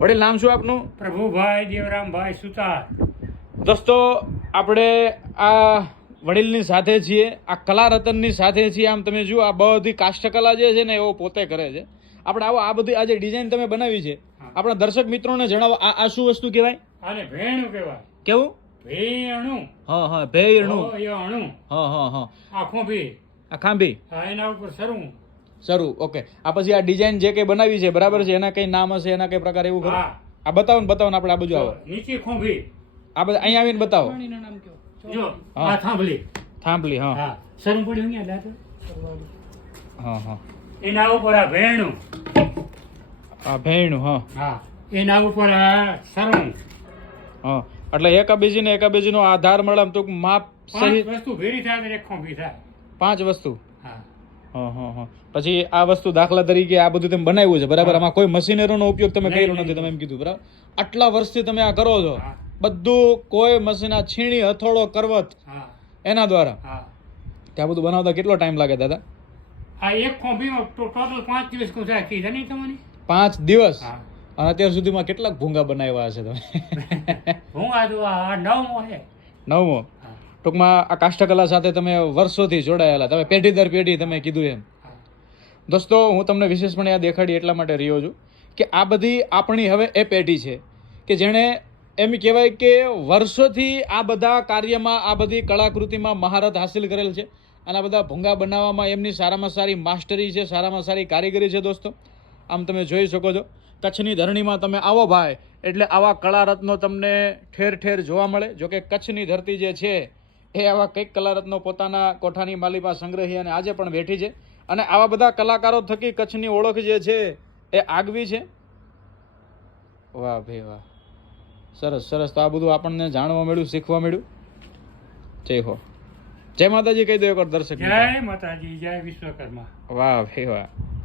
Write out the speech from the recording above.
વડીલ નામ શું આપનું? પ્રભુભાઈ દેવરામભાઈ સુતાર. દોસ્તો આપણે આ વડીલની સાથે છીએ આ કલા રતનની સાથે છીએ. આમ તમે જુઓ આ બધી કાષ્ઠકલા જે છે ને એવો પોતે કરે છે. આપણે આવો આ બધી આ જે ડિઝાઇન તમે બનાવી છે આપણા દર્શક મિત્રોને જણાવો આ આ શું વસ્તુ કહેવાય? આને ભેણું કહેવાય. કેવું? ભેણું. હા હા ભેણું. એ અણું હા હા હા. આખું ભી. આ ખાંભી. એના ઉપર સરવું શરૂ. ઓકે આ પછી આ ડિઝાઇન જે કંઈ બનાવી છે બરાબર છે? એના કઈ નામ હશે એના કઈ પ્રકાર એવું ખરું? આ બતાવો ને બતાવો ને આપણે આ બાજુ આવો. નીચે ખોંભી આ બધા અહીંયા આવીને બતાવો. જો હા. આ થાંભલી. થાંભલી હા. હા. સરવું પડ્યું ને એટલે હા હા. એના ઉપર આ ભેણું. આ ભેણું હા. હા. એના ઉપર આ સરવું હા. એટલે એકાબીજીને એકાબીજીનો આધાર મળે તો ટૂંક માપ પાંચ સહિત વસ્તુ ભેરી થાય એક ખોંભી થાય. પાંચ વસ્તુ. હા. પછી આ વસ્તુ દાખલા તરીકે આ બધું તમે બનાવ્યું છે બરાબર? આમાં કોઈ મશીનરીનો ઉપયોગ તમે કર્યો નથી તમે એમ કીધું બરાબર? આટલા વર્ષથી તમે આ કરો છો. બધું કોઈ મશીન આ છીણી હથોડો કરવત એના દ્વારા. ત્યાં બધું બનાવતા કેટલો ટાઈમ લાગે દાદા? આ એક ટોટલ પાંચ દિવસ કુંજા કીધા નહીં તમને? પાંચ દિવસ? અને અત્યાર સુધીમાં કેટલાક ભૂંગા બનાવ્યા હશે તમે? ભૂંગા જો આ નવમો છે. નવમો? ટૂંકમાં આ કાષ્ઠકલા સાથે તમે વર્ષોથી જોડાયેલા, તમે પેઢી દર પેઢી તમે કીધું એમ. દોસ્તો, હું તમને વિશેષપણે આ દેખાડી એટલા માટે રહ્યો છું કે આ બધી આપણી હવે એ પેઢી છે કે જેણે એમ કહેવાય કે વર્ષોથી આ બધા કાર્યમાં, આ બધી કળાકૃતિમાં મહારત હાસિલ કરેલ છે અને આ બધા ભૂંગા બનાવવામાં એમની સારામાં સારી માસ્ટરી છે, સારામાં સારી કારીગરી છે દોસ્તો. આમ તમે જોઈ શકો છો, કચ્છની ધરણીમાં તમે આવો ભાઈ, એટલે આવા કળારત્નો તમને ઠેર ઠેર જોવા મળે. જો કે કચ્છની ધરતી જે છે એ આવા કંઈક કલારત્નો પોતાના કોઠાની માલિપા સંગ્રહી અને આજે પણ બેઠી છે. અને આવા બધા કલાકારો થકી કચ્છની ઓળખ જે છે એ આગવી છે. વાહ ભાઈ વાહ. સરસ સરસ. તો આ બધું આપણને જાણવા મળ્યું શીખવા મળ્યું. જય હો. જય માતાજી કહી દો એક દર્શક જય માતાજી જય વિશ્વકર્મા. વાહ ભાઈ વાહ.